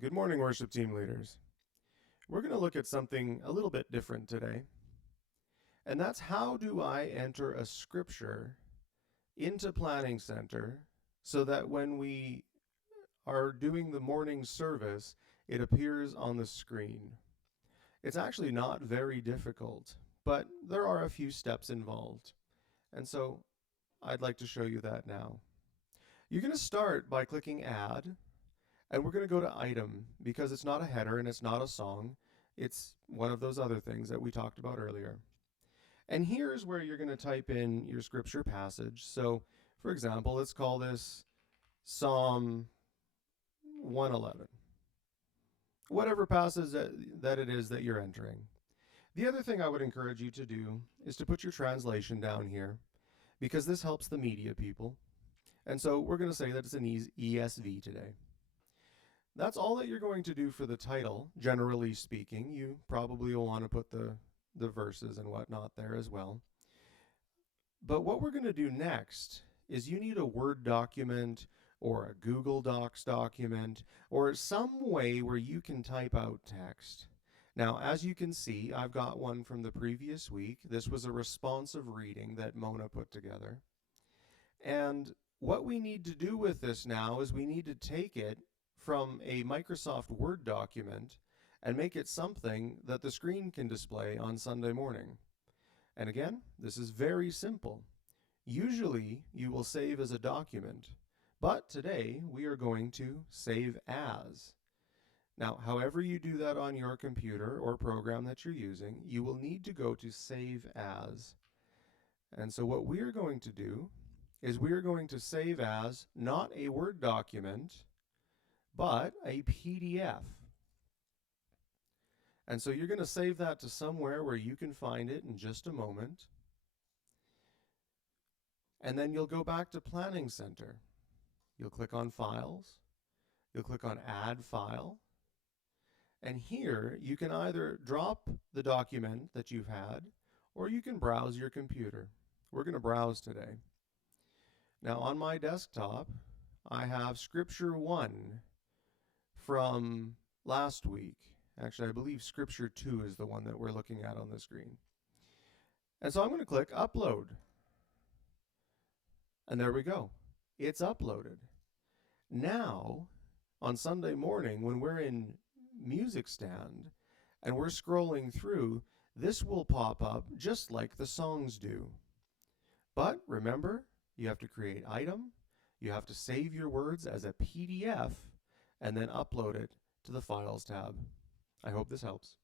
Good morning, worship team leaders. We're going to look at something a little bit different today, and that's how do I enter a scripture into Planning Center so that when we are doing the morning service, it appears on the screen. It's actually not very difficult, but there are a few steps involved, and so I'd like to show you that now. You're going to start by clicking Add, and we're going to go to Item because it's not a header and it's not a song. It's one of those other things that we talked about earlier. And here's where you're going to type in your scripture passage. So, for example, let's call this Psalm 111. Whatever passage that it is that you're entering. The other thing I would encourage you to do is to put your translation down here because this helps the media people. And so we're going to say that it's an ESV today. That's all that you're going to do for the title, generally speaking. You probably will want to put the verses and whatnot there as well. But what we're going to do next is you need a Word document or a Google Docs document or some way where you can type out text. Now, as you can see, I've got one from the previous week. This was a responsive reading that Mona put together. And what we need to do with this now is we need to take it from a Microsoft Word document and make it something that the screen can display on Sunday morning. And again, this is very simple. Usually you will save as a document, but today we are going to save as. Now, however you do that on your computer or program that you're using, you will need to go to Save As. And so what we are going to do is we are going to save as not a Word document, but a PDF. And so you're going to save that to somewhere where you can find it in just a moment. And then you'll go back to Planning Center. You'll click on Files. You'll click on Add File. And here you can either drop the document that you've had, or you can browse your computer. We're going to browse today. Now on my desktop, I have Scripture 1 from last week. Actually, I believe Scripture 2 is the one that we're looking at on the screen. And so I'm going to click Upload. And there we go. It's uploaded. Now, on Sunday morning, when we're in Music Stand and we're scrolling through, this will pop up just like the songs do. But remember, you have to create item, you have to save your words as a PDF, and then upload it to the Files tab. I hope this helps.